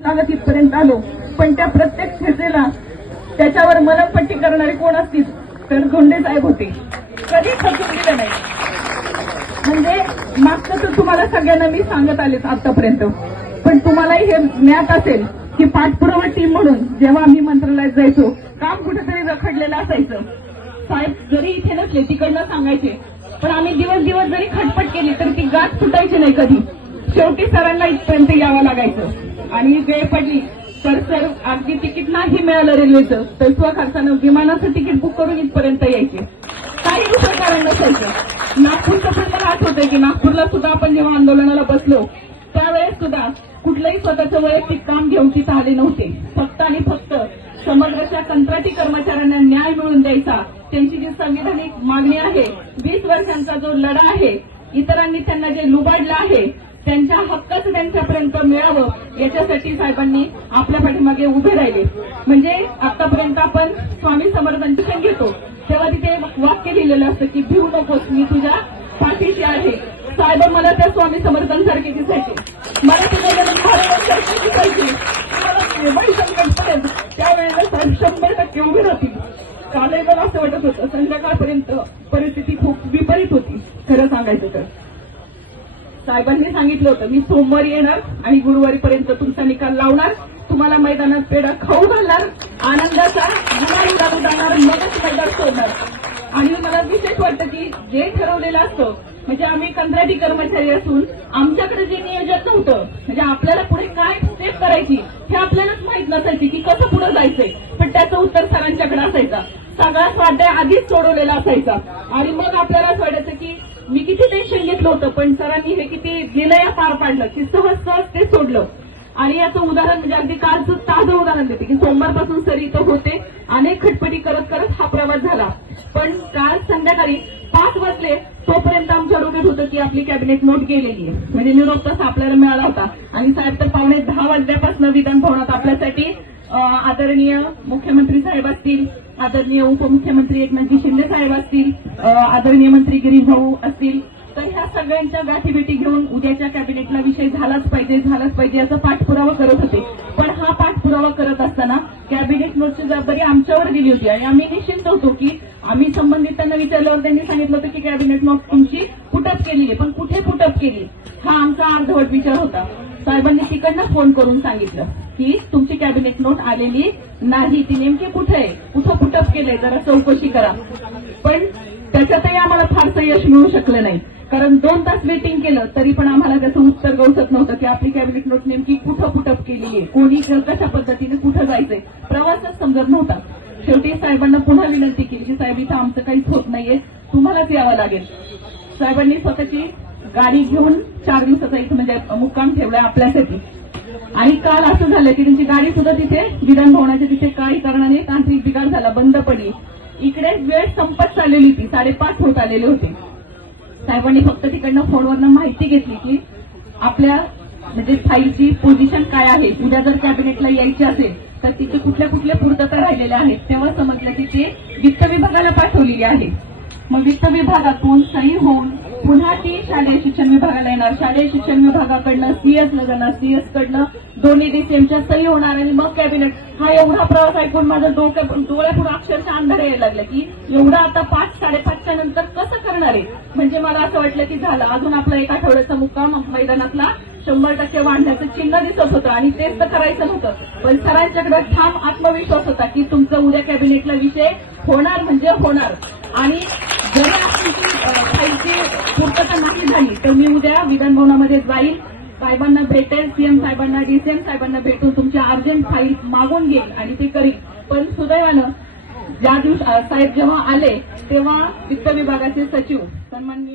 लागत इथपर्यंत आलो, पण त्या प्रत्येक ठेचेला त्याच्यावर मलमपट्टी करणारे कोण असतील तर धोंडे साहेब होते. कधी खचून दिलं नाही. म्हणजे मागचं तर तुम्हाला सगळ्यांना मी सांगत आलेच आतापर्यंत, पण तुम्हालाही हे ज्ञात असेल की पाठपुरावा टीम म्हणून जेव्हा आम्ही मंत्रालयात जायचो काम कुठेतरी रखडलेलं असायचं. साहेब जरी इथे नसले तिकडनं सांगायचे, पण आम्ही दिवस दिवस जरी खटपट केली तर ती गाठ सुटायची नाही कधी. शेवटी सरांना इथपर्यंत यावं लागायचं आणि वेळ पडली तर सर अगदी तिकीट नाही मिळालं रेल्वेचं तर स्वखर्चानं विमानाचं तिकीट बुक करून इथपर्यंत यायचे. काही दुसरं कारण नसायचं. नागपूरचं पण मला आठवतंय की नागपूरला सुद्धा आपण जेव्हा आंदोलनाला बसलो त्यावेळेस सुद्धा कुठलंही स्वतःचं वैयक्तिक काम घेऊन तिथं आले नव्हते. फक्त आणि फक्त समग्रच्या कंत्राटी कर्मचाऱ्यांना न्याय मिळवून द्यायचा, त्यांची जी संविधानिक मागणी आहे, 20 वर्षांचा जो लढा आहे, इतरांनी त्यांना जे लुबाडलं आहे त्यांच्या हक्काचं त्यांच्यापर्यंत मिळावं याच्यासाठी साहेबांनी आपल्या पाठीमागे उभे राहिले. म्हणजे आतापर्यंत आपण स्वामी समर्थांचं घेतो तेव्हा तिथे वाक्य लिहिलेलं असतं की भिवू नकोस मी तुझ्या पाठीशी आहे. साहेब मला त्या स्वामी समर्थांसारखे दिसायचे, मला तुझ्या महाराजांसारखे दिसायचे. मला संकट पडेल त्यावेळेला साहेब 100% उभे राहतील. कालही मला असं वाटत होतं. संध्याकाळपर्यंत परिस्थिती खूप विपरीत होती खरं सांगायचं तर. साहेबांनी सांगितलं होतं मी सोमवारी येणार आणि गुरुवारीपर्यंत तुमचा निकाल लावणार, तुम्हाला मैदानात पेढा खाऊ घालणार, आनंदाचा गुलाल उडावून जाणार, मगच मैदान सोडणार. आणि मला विशेष वाटतं की जे ठरवलेलं असतं म्हणजे आम्ही कंत्राटी कर्मचारी असून आमच्याकडे जे नियोजन नव्हतं म्हणजे आपल्याला पुढे काय स्टेप करायची हे आपल्यालाच माहित नसायची की कसं पुढे जायचंय, पण त्याचं उत्तर सरांच्याकडे असायचं. सगळा स्वाध्याय आधीच सोडवलेला असायचा आणि मग आपल्याला असं वाटायचं की मी किती टेन्शन घेतलं होतं पण सरांनी हे किती विनया पार पाडलं की सहज सहज ते सोडलं. आणि याचं उदाहरण म्हणजे अगदी कालचं ताजं उदाहरण देते की सोमवारपासून सर इथं होते, अनेक खटपटी करत करत हा प्रवास झाला. पण काल संध्याकाळी 5 वाजले तोपर्यंत आमच्या डोक्यात होतं की आपली कॅबिनेट नोट गेलेली आहे. म्हणजे निरोप तसा आपल्याला मिळाला होता आणि साहेब तर 9:45 वाजल्यापासून विधान भवनात आपल्यासाठी आदरणीय मुख्यमंत्री साहेब असतील, आदरणीय उपमुख्यमंत्री एकनाथजी शिंदे साहेब असतील, आदरणीय मंत्री गिरीश भाऊ असतील, तर ह्या सगळ्यांच्या गाठीभेटी घेऊन उद्याच्या कॅबिनेटला विषय झालाच पाहिजे याचा पाठपुरावा करत होते. पण हा पाठपुरावा करत असताना कॅबिनेट नोटची जबाबदारी आमच्यावर दिली होती आणि आम्ही निश्चिंत होतो की आम्ही संबंधितांना विचारल्यावर त्यांनी सांगितलं होतं की कॅबिनेट नोट तुमची पुटअप केलेली आहे, पण कुठे पुटअप केली हा आमचा अर्धवट विचार होता. साहेबांनी तिकडनं फोन करून सांगितलं की तुमची कॅबिनेट नोट आलेली नाही, ती नेमकी कुठे आहे, कुठं पुटअप केलंय जरा चौकशी करा. पण त्याच्यातही आम्हाला फारसं यश मिळू शकलं नाही कारण 2 तास वेटिंग केलं तरी पण आम्हाला त्याचं उत्तर गवसत नव्हतं की आपली कॅबिनेट नोट नेमकी कुठं पुटअप केली आहे, कोणी कशा पद्धतीने कुठं जायचंय, प्रवासच समजत नव्हता. शेवटी साहेबांना पुन्हा विनंती केली की साहेब इथं आमचं काहीच होत नाहीये, तुम्हालाच यावं लागेल. साहेबांनी स्वतःची गाडी घेऊन 4 दिवसाचा इथं म्हणजे मुक्काम ठेवलाय आपल्यासाठी. आणि काल असं झालं की त्यांची गाडी सुद्धा तिथे विधान भवनाच्या तिथे काही कारणाने तांत्रिक बिघाड झाला, बंद पडली. इकडे वेळ संपत चाललेली होती, 5:30 होत आलेले होते. साहेबांनी फक्त तिकडनं फोनवरनं माहिती घेतली की आपल्या म्हणजे फाईलची पोझिशन काय आहे, उद्या जर कॅबिनेटला यायची असेल तर तिथे कुठल्या पूर्तता राहिलेल्या आहेत. तेव्हा समजलं की ते वित्त विभागाला पाठवलेली आहे. मग वित्त विभागातून सही होऊन पुन्हा ती शालेय शिक्षण विभागाला येणार, शालेय शिक्षण विभागाकडनं सीएसला जाणार, सीएस कडनं दोन्ही डीसीएमच्या सही होणार आणि मग कॅबिनेट. हा एवढा प्रवास ऐकून माझं डोळ्यापुढे अक्षरशः अंधार यायला लागला की एवढं आता 5-5:30च्या नंतर कसं करणार आहे. म्हणजे मला असं वाटलं की झालं अजून आपला 1 आठवड्याचा मुक्काम मैदानातला 100% वाढण्याचं चिन्ह दिसत होतं आणि तेच तर करायचं नव्हतं. पण सरांच्याकडे ठाम आत्मविश्वास होता की तुमचं उद्या कॅबिनेटला विषय होणार म्हणजे होणार. आणि जरी आपली फाईलची पूर्तता नाही झाली तर मी उद्या विधान भवनामध्ये जाईल, साहेबांना भेटेल, सीएम साहेबांना, डीसीएम साहेबांना भेटून तुमची अर्जंट फाईल मागून घेईल आणि ते करील. पण सुदैवानं ज्या दिवशी साहेब जेव्हा आले तेव्हा वित्त विभागाचे सचिव सन्माननीय